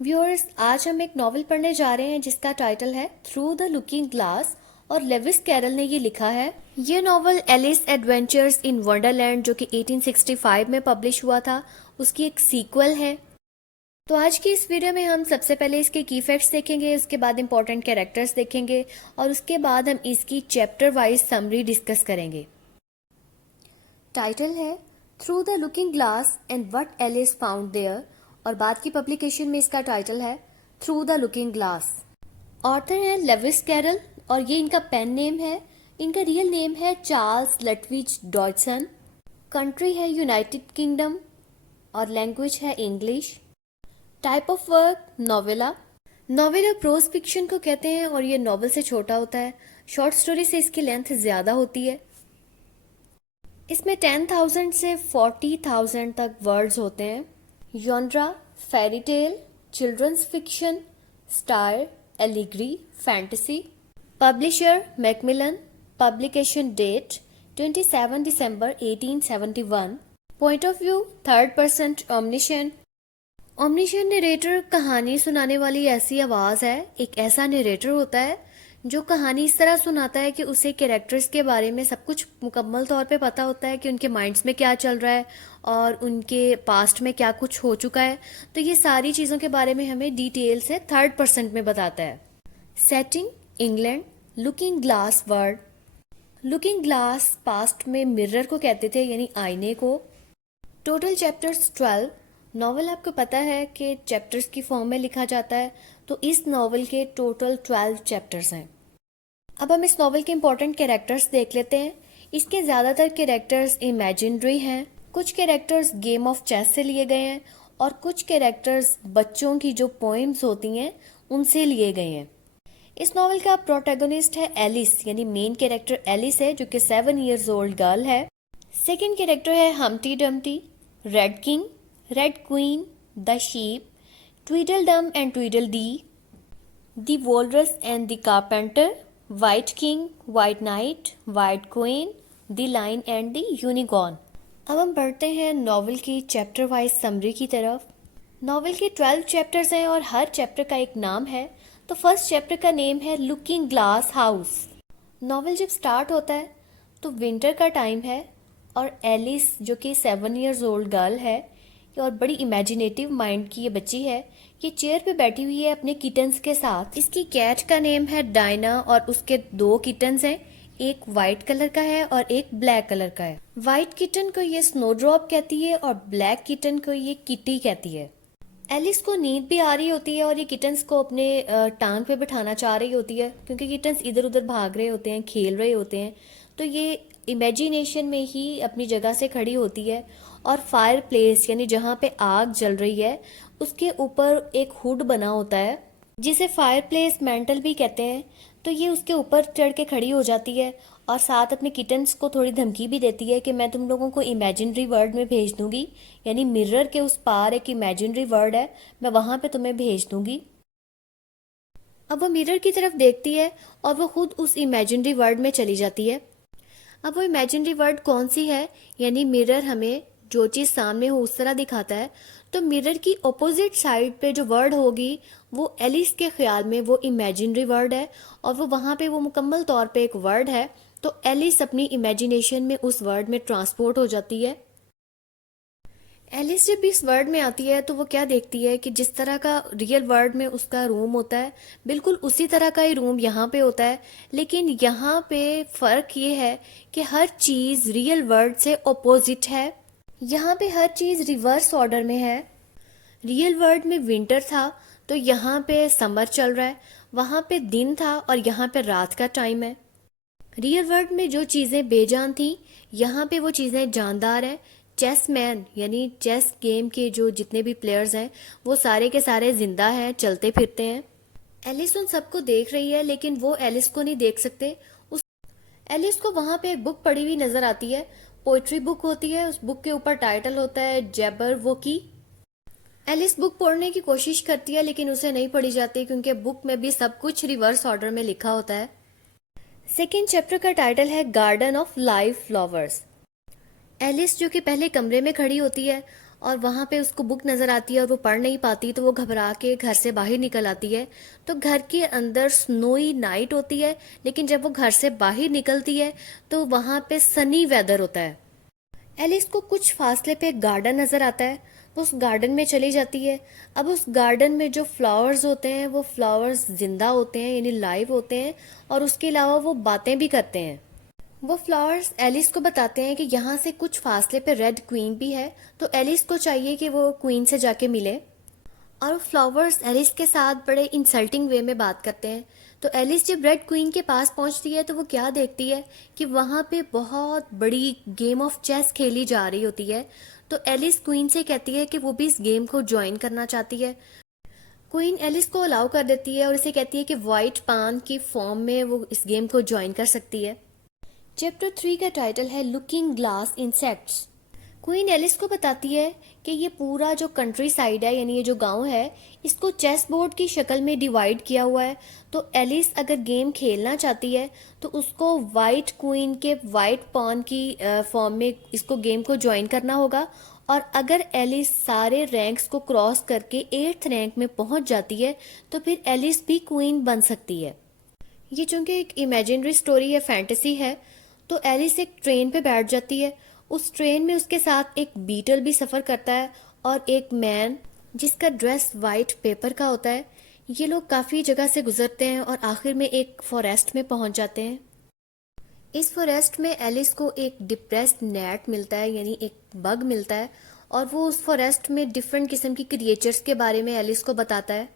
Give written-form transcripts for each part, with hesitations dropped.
Viewers, आज हम एक नॉवल पढ़ने जा रहे हैं जिसका टाइटल है थ्रू द लुकिंग ग्लास और लेविस कैरल ने ये लिखा है। ये novel Alice adventures in Wonderland जो कि 1865 में पब्लिश हुआ था, उसकी एक सीक्वल है। तो आज की इस वीडियो में हम सबसे पहले इसके की फैक्ट्स देखेंगे, उसके बाद इंपॉर्टेंट कैरेक्टर्स देखेंगे और उसके बाद हम इसकी चैप्टर वाइज समरी डिस्कस करेंगे। टाइटल है through the looking glass and what Alice found there और बाद की पब्लिकेशन में इसका टाइटल है through the looking glass. Author है लेविस कैरल और ये इनका पेन नेम है। इनका रियल नेम है चार्ल्स लटविज डॉडसन। कंट्री है यूनाइटेड किंगडम और लैंग्वेज है English. Type of work novella. Novel और प्रोज फिक्शन को कहते हैं और ये नॉवेल से छोटा होता है। शॉर्ट स्टोरी से इसकी लेंथ ज्यादा होती है। इसमें 10,000 से 40,000 तक वर्ड्स होते हैं। Genre fairy tale, children's fiction, star allegory, fantasy. Publisher Macmillan. Publication date 27 December 1871। Point of view third person omniscient. Omniscient narrator कहानी सुनाने वाली ऐसी आवाज है। एक ऐसा नरेटर होता है जो कहानी इस तरह सुनाता है कि उसे कैरेक्टर्स के बारे में सब कुछ मुकम्मल तौर पे पता होता है कि उनके माइंड्स में क्या चल रहा है और उनके पास्ट में क्या कुछ हो चुका है। तो ये सारी चीज़ों के बारे में हमें डिटेल से थर्ड पर्सन में बताता है। Setting England. Looking glass word. Looking glass past में मिरर को कहते थे, यानी आईने को। Total chapters 12। नॉवल आपको पता है कि चैप्टर्स की फॉर्म में लिखा जाता है, तो इस नॉवल के टोटल 12 चैप्टर्स हैं। अब हम इस नॉवल के इम्पोर्टेंट कैरेक्टर्स देख लेते हैं। इसके ज़्यादातर कैरेक्टर्स इमेजिनरी हैं, कुछ कैरेक्टर्स गेम ऑफ चेस से लिए गए हैं और कुछ कैरेक्टर्स बच्चों की जो पोएम्स होती हैं उनसे लिए गए हैं। इस नॉवल का प्रोटैगनिस्ट है एलिस, यानी मेन कैरेक्टर एलिस है जो कि 7 ईयर्स ओल्ड गर्ल है। सेकेंड कैरेक्टर है Humpty Dumpty, red king, red queen, the sheep, Tweedledum and Tweedledee, the walrus and the carpenter, white king, white knight, white queen, the lion and the unicorn. अब हम बढ़ते हैं novel की chapter wise summary की तरफ। Novel के 12 chapters हैं और हर चैप्टर का एक नाम है। तो फर्स्ट चैप्टर का नेम है लुकिंग ग्लास हाउस। नॉवल जब स्टार्ट होता है तो विंटर का टाइम है और एलिस जो कि 7 ईयर्स ओल्ड गर्ल है और बड़ी इमेजिनेटिव माइंड की ये बच्ची है, ये चेयर पे बैठी हुई है अपने किटन्स के साथ। इसकी कैट का नेम है डायना और उसके 2 किटन्स हैं, एक वाइट कलर का है और एक ब्लैक कलर का है। वाइट किटन को ये स्नोड्रॉप कहती है और ब्लैक किटन को ये किटी कहती है। एलिस को नींद भी आ रही होती है और ये किटन्स को अपने टांग पे बिठाना चाह रही होती है क्योंकि किटन्स इधर उधर भाग रहे होते हैं, खेल रहे होते हैं। तो ये इमेजिनेशन में ही अपनी जगह से खड़ी होती है और फायर प्लेस यानी जहाँ पे आग जल रही है उसके ऊपर एक हुड बना होता है जिसे फायर प्लेस मेंटल भी कहते हैं। तो ये उसके ऊपर चढ़ के खड़ी हो जाती है और साथ अपने किटन्स को थोड़ी धमकी भी देती है कि मैं तुम लोगों को इमेजिनरी वर्ल्ड में भेज दूंगी, यानी मिरर के उस पार एक इमेजिनरी वर्ल्ड है, मैं वहां पे तुम्हें भेज दूंगी। अब वो मिरर की तरफ देखती है और वो खुद उस इमेजिनरी वर्ल्ड में चली जाती है। अब वो इमेजिनरी वर्ल्ड कौन सी है, यानी मिरर हमें जो चीज सामने हो उस तरह दिखाता है। तो मिरर की ऑपोजिट साइड पे जो वर्ड होगी वो एलिस के ख्याल में वो इमेजिनरी वर्ड है और वो वहां पे वो मुकम्मल तौर पे एक वर्ड है। तो एलिस अपनी इमेजिनेशन में उस वर्ड में ट्रांसपोर्ट हो जाती है। एलिस जब इस वर्ड में आती है तो वो क्या देखती है कि जिस तरह का रियल वर्ल्ड में उसका रूम होता है बिल्कुल उसी तरह का ही रूम यहाँ पे होता है, लेकिन यहाँ पे फर्क ये है कि हर चीज रियल वर्ल्ड से ऑपोजिट है। यहाँ पे हर चीज रिवर्स ऑर्डर में है। रियल वर्ल्ड में विंटर था तो यहाँ पे समर चल रहा है, वहां पे दिन था और यहाँ पे रात का टाइम है। रियल वर्ल्ड में जो चीजें बेजान थी यहाँ पे वो चीजें जानदार हैं। चेस मैन यानी चेस गेम के जो जितने भी प्लेयर्स हैं वो सारे के सारे जिंदा हैं, चलते फिरते हैं। एलिस उन सबको देख रही है लेकिन वो एलिस को नहीं देख सकते। उस एलिस को वहां पे एक बुक पढ़ी हुई नजर आती है, पोइट्री बुक होती है। उस बुक के ऊपर टाइटल होता है जैबर वो की। एलिस बुक पढ़ने की कोशिश करती है लेकिन उसे नहीं पढ़ी जाती क्योंकि बुक में भी सब कुछ रिवर्स ऑर्डर में लिखा होता है। सेकेंड चैप्टर का टाइटल है garden of live flowers. Alice जो कि पहले कमरे में खड़ी होती है और वहाँ पे उसको बुक नज़र आती है और वो पढ़ नहीं पाती, तो वो घबरा के घर से बाहर निकल आती है। तो घर के अंदर स्नोई नाइट होती है, लेकिन जब वो घर से बाहर निकलती है तो वहाँ पे सनी वेदर होता है। एलिस को कुछ फासले पे एक गार्डन नज़र आता है। वो उस गार्डन में चली जाती है। अब उस गार्डन में जो फ्लावर्स होते हैं वो फ्लावर्स जिंदा होते हैं, यानी लाइव होते हैं, और उसके अलावा वो बातें भी करते हैं। वो फ्लावर्स एलिस को बताते हैं कि यहाँ से कुछ फासले पे रेड क्वीन भी है, तो एलिस को चाहिए कि वो क्वीन से जाके मिले। और फ्लावर्स एलिस के साथ बड़े इंसल्टिंग वे में बात करते हैं। तो एलिस जब रेड क्वीन के पास पहुंचती है तो वो क्या देखती है कि वहाँ पे बहुत बड़ी गेम ऑफ चेस खेली जा रही होती है। तो एलिस क्वीन से कहती है कि वो भी इस गेम को ज्वाइन करना चाहती है। क्वीन एलिस को अलाउ कर देती है और इसे कहती है कि वाइट पान की फॉर्म में वो इस गेम को ज्वाइन कर सकती है। चैप्टर 3 का टाइटल है looking glass insects. Queen Alice को बताती है कि ये पूरा जो कंट्री साइड है, यानी ये जो गांव है, इसको चेस बोर्ड की शक्ल में डिवाइड किया हुआ है। तो एलिस अगर गेम खेलना चाहती है तो उसको वाइट क्वीन के वाइट पॉन की फॉर्म में इसको गेम को ज्वाइन करना होगा। और अगर एलिस सारे रैंक्स को क्रॉस करके 8th रैंक में पहुंच जाती है तो फिर एलिस भी क्वीन बन सकती है। ये चूंकि एक इमेजिनरी स्टोरी है, फैंटेसी है, तो एलिस एक ट्रेन पे बैठ जाती है। उस ट्रेन में उसके साथ एक बीटल भी सफ़र करता है और एक मैन जिसका ड्रेस वाइट पेपर का होता है। ये लोग काफ़ी जगह से गुजरते हैं और आखिर में एक फॉरेस्ट में पहुंच जाते हैं। इस फॉरेस्ट में एलिस को एक डिप्रेस्ड नेट मिलता है, यानी एक बग मिलता है, और वो उस फॉरेस्ट में डिफरेंट किस्म की क्रिएचर्स के बारे में एलिस को बताता है।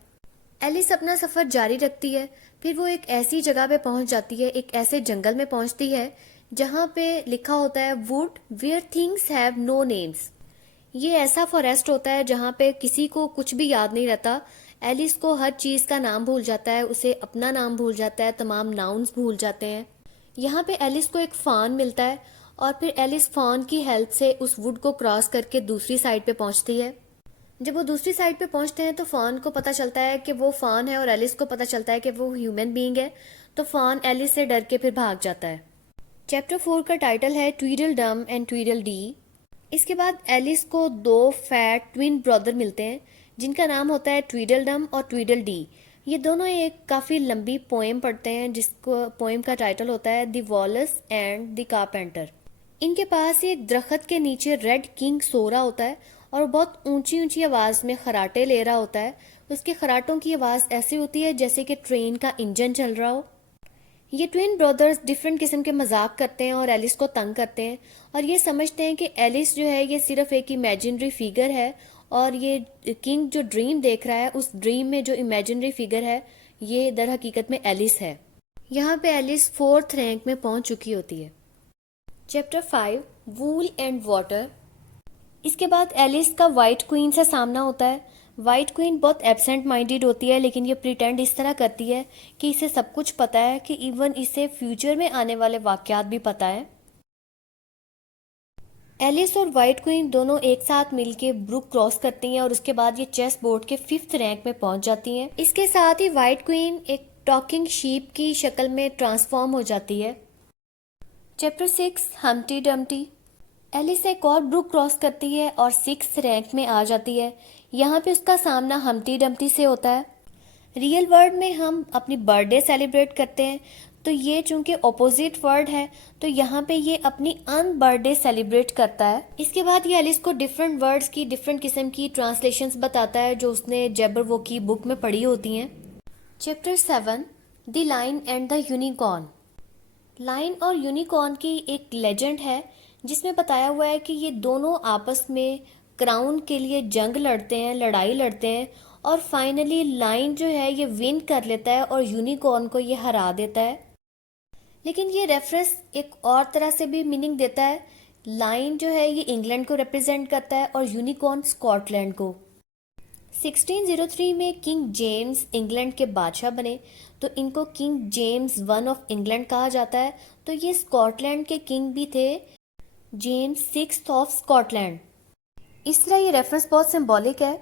एलिस अपना सफ़र जारी रखती है। फिर वो एक ऐसी जगह पे पहुंच जाती है, एक ऐसे जंगल में पहुंचती है जहाँ पे लिखा होता है wood where things have no names. ये ऐसा फॉरेस्ट होता है जहाँ पे किसी को कुछ भी याद नहीं रहता। एलिस को हर चीज़ का नाम भूल जाता है, उसे अपना नाम भूल जाता है, तमाम नाउन्स भूल जाते हैं। यहाँ पे एलिस को एक फान मिलता है और फिर एलिस फान की हेल्प से उस वुड को क्रॉस करके दूसरी साइड पे पहुँचती है। जब वो दूसरी साइड पे पहुंचते हैं तो फान को पता चलता है कि वो फान है और एलिस को पता चलता है कि वो ह्यूमन बीइंग है। तो फान एलिस से डर के फिर भाग जाता है। चैप्टर 4 का टाइटल है ट्वीडल डम एंड ट्वीडल डी। इसके बाद एलिस को 2 फैट ट्विन ब्रदर मिलते हैं जिनका नाम होता है ट्वीडल डम और ट्वीडल डी। ये दोनों एक काफ़ी लंबी पोएम पढ़ते हैं जिसको पोएम का टाइटल होता है the Wallace and the carpenter. इनके पास एक दरख्त के नीचे रेड किंग सो रहा होता है और बहुत ऊंची ऊंची आवाज़ में खराटे ले रहा होता है। उसके खराटों की आवाज़ ऐसी होती है जैसे कि ट्रेन का इंजन चल रहा हो। ये ट्विन ब्रदर्स डिफरेंट किस्म के मजाक करते हैं और एलिस को तंग करते हैं और ये समझते हैं कि एलिस जो है ये सिर्फ एक इमेजिनरी फिगर है और ये किंग जो ड्रीम देख रहा है उस ड्रीम में जो इमेजिनरी फिगर है ये दर हकीकत में एलिस है। यहाँ पे एलिस 4th रैंक में पहुंच चुकी होती है। Chapter 5 wool and water. इसके बाद एलिस का वाइट क्वीन से सामना होता है। वाइट क्वीन बहुत एब्सेंट माइंडेड होती है, लेकिन ये प्रिटेंड इस तरह करती है कि इसे सब कुछ पता है, कि इवन इसे फ्यूचर में आने वाले वाकयात भी पता है। एलिस और वाइट क्वीन दोनों एक साथ मिलके ब्रुक क्रॉस करती हैं और उसके बाद ये चेस बोर्ड के 5th रैंक में पहुंच जाती हैं। इसके साथ ही वाइट क्वीन एक टॉकिंग शीप की शक्ल में ट्रांसफॉर्म हो जाती है। Chapter 6 Humpty Dumpty. एलिस एक और ब्रुक क्रॉस करती है और 6th रैंक में आ जाती है। यहाँ पे उसका सामना हम्टी डम्टी से होता है। रियल वर्ल्ड में हम अपनी बर्थडे सेलिब्रेट करते हैं, तो ये चूंकि ऑपोजिट वर्ड है तो यहाँ पे ये अपनी अनबर्थडे सेलिब्रेट करता है। इसके बाद ये एलिस को डिफरेंट वर्ड्स की डिफरेंट किस्म की ट्रांसलेशंस बताता है जो उसने जैबरवोकी बुक में पढ़ी होती हैं। Chapter 7 the lion and the unicorn. Lion और यूनिकॉर्न की एक लेजेंड है जिसमें बताया हुआ है कि ये दोनों आपस में क्राउन के लिए जंग लड़ते हैं, लड़ाई लड़ते हैं, और फाइनली लायन जो है ये विन कर लेता है और यूनिकॉर्न को ये हरा देता है। लेकिन ये रेफरेंस एक और तरह से भी मीनिंग देता है। लायन जो है ये इंग्लैंड को रिप्रेजेंट करता है और यूनिकॉर्न स्कॉटलैंड को। 1603 में किंग जेम्स इंग्लैंड के बादशाह बने, तो इनको किंग जेम्स 1 ऑफ इंग्लैंड कहा जाता है। तो ये स्कॉटलैंड के किंग भी थे, जेम्स 6th ऑफ स्कॉटलैंड। इस तरह ये रेफरेंस बहुत सिंबॉलिक है।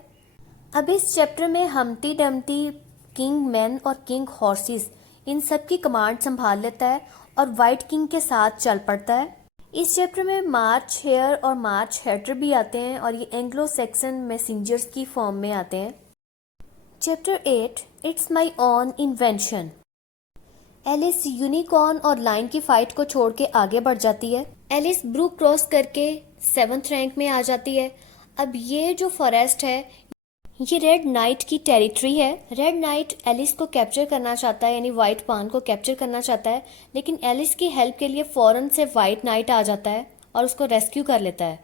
अब इस चैप्टर में हम्टी डम्टी किंग मैन और किंग हॉर्सेस इन सब की कमांड संभाल लेता है और वाइट किंग के साथ चल पड़ता है। इस चैप्टर में मार्च हेयर और मार्च हेटर भी आते हैं और ये एंग्लो सैक्सन मैसेंजर्स की फॉर्म में आते हैं। Chapter 8 it's my own invention. Alice unicorn और लाइन की फाइट को छोड़ के आगे बढ़ जाती है। एलिस ब्रूक क्रॉस करके 7th रैंक में आ जाती है। अब ये जो फॉरेस्ट है ये रेड नाइट की टेरिटरी है। रेड नाइट एलिस को कैप्चर करना चाहता है, यानी व्हाइट पान को कैप्चर करना चाहता है, लेकिन एलिस की हेल्प के लिए फौरन से व्हाइट नाइट आ जाता है और उसको रेस्क्यू कर लेता है।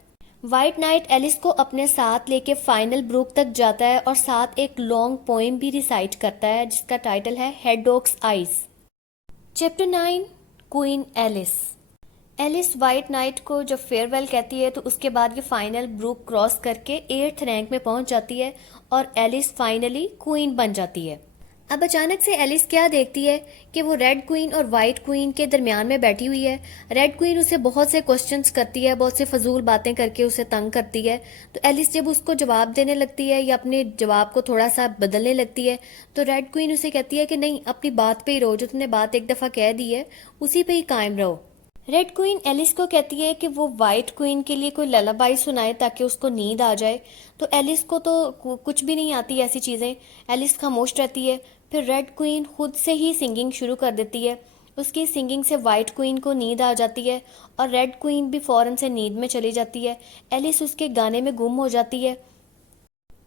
व्हाइट नाइट एलिस को अपने साथ लेके फाइनल ब्रूक तक जाता है और साथ एक लॉन्ग पोएम भी रिसाइट करता है जिसका टाइटल है haddocks' eyes. Chapter 9 queen Alice. Alice white knight को जब फेयरवेल कहती है तो उसके बाद ये फाइनल ब्रूक क्रॉस करके 8th रैंक में पहुंच जाती है और एलिस फाइनली क्वीन बन जाती है। अब अचानक से एलिस क्या देखती है कि वो रेड क्वीन और वाइट क्वीन के दरमियान में बैठी हुई है। रेड क्वीन उसे बहुत से क्वेश्चंस करती है, बहुत से फजूल बातें करके उसे तंग करती है। तो एलिस जब उसको जवाब देने लगती है या अपने जवाब को थोड़ा सा बदलने लगती है तो रेड क्वीन उसे कहती है कि नहीं, अपनी बात पे ही रहो, जो तुमने बात एक दफ़ा कह दी है उसी पे ही कायम रहो। रेड क्वीन एलिस को कहती है कि वो वाइट क्वीन के लिए कोई ललाबाई सुनाए ताकि उसको नींद आ जाए। तो एलिस को तो कुछ भी नहीं आती ऐसी चीज़ें, एलिस खामोश रहती है। फिर रेड क्वीन खुद से ही सिंगिंग शुरू कर देती है। उसकी सिंगिंग से वाइट क्वीन को नींद आ जाती है और रेड क्वीन भी फौरन से नींद में चली जाती है। एलिस उसके गाने में गुम हो जाती है।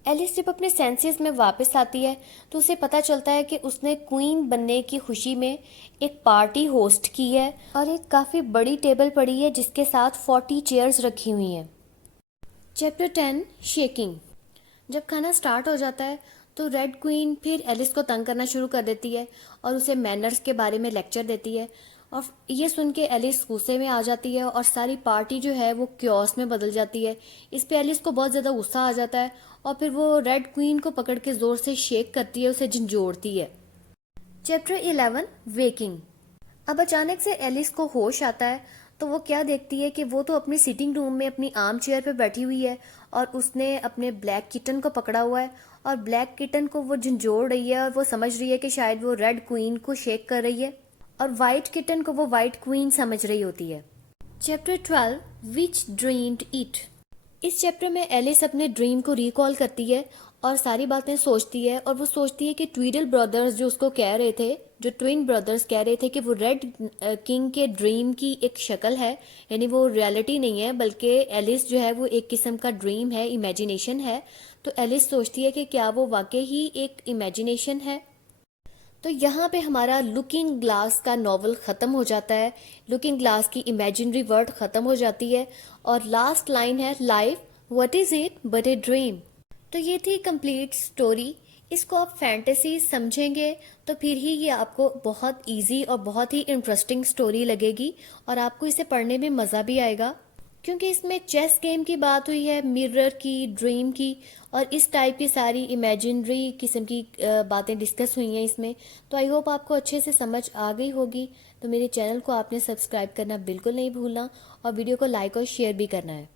एलिस जब अपने सेंसेस में वापस आती है तो उसे पता चलता है कि उसने क्वीन बनने की खुशी में एक पार्टी होस्ट की है और एक काफ़ी बड़ी टेबल पड़ी है जिसके साथ 40 चेयर्स रखी हुई हैं। Chapter 10 shaking. जब खाना स्टार्ट हो जाता है तो रेड क्वीन फिर एलिस को तंग करना शुरू कर देती है और उसे मैनर्स के बारे में लेक्चर देती है और ये सुन के एलिस गुस्से में आ जाती है और सारी पार्टी जो है वो क्योस में बदल जाती है। इस पे एलिस को बहुत ज़्यादा गुस्सा आ जाता है और फिर वो रेड क्वीन को पकड़ के ज़ोर से शेक करती है, उसे झंझोड़ती है। Chapter 11 waking. अब अचानक से एलिस को होश आता है तो वो क्या देखती है कि वो तो अपनी सिटिंग रूम में अपनी आर्म चेयर पे बैठी हुई है और उसने अपने ब्लैक किटन को पकड़ा हुआ है और ब्लैक किटन को वो झंझोड़ रही है और वो समझ रही है कि शायद वो रेड क्वीन को शेक कर रही है और वाइट किटन को वो वाइट क्वीन समझ रही होती है। Chapter 12 which dreamed it. इस चैप्टर में एलिस अपने ड्रीम को रिकॉल करती है और सारी बातें सोचती है और वो सोचती है कि ट्वीडल ब्रदर्स जो उसको कह रहे थे, जो ट्विन ब्रदर्स कह रहे थे कि वो रेड किंग के ड्रीम की एक शक्ल है, यानी वो रियलिटी नहीं है बल्कि एलिस जो है वो एक किस्म का ड्रीम है, इमेजिनेशन है। तो एलिस सोचती है कि क्या वो वाकई ही एक इमेजिनेशन है। तो यहाँ पे हमारा लुकिंग ग्लास का नॉवल ख़त्म हो जाता है। लुकिंग ग्लास की इमेजिनरी वर्ल्ड ख़त्म हो जाती है और लास्ट लाइन है life what is it but a dream. तो ये थी कंप्लीट स्टोरी। इसको आप फैंटेसी समझेंगे तो फिर ही ये आपको बहुत इजी और बहुत ही इंटरेस्टिंग स्टोरी लगेगी और आपको इसे पढ़ने में मज़ा भी आएगा, क्योंकि इसमें चेस गेम की बात हुई है, मिरर की, ड्रीम की और इस टाइप की सारी इमेजिनरी किस्म की बातें डिस्कस हुई हैं इसमें। तो आई होप आपको अच्छे से समझ आ गई होगी। तो मेरे चैनल को आपने सब्सक्राइब करना बिल्कुल नहीं भूलना और वीडियो को लाइक और शेयर भी करना है।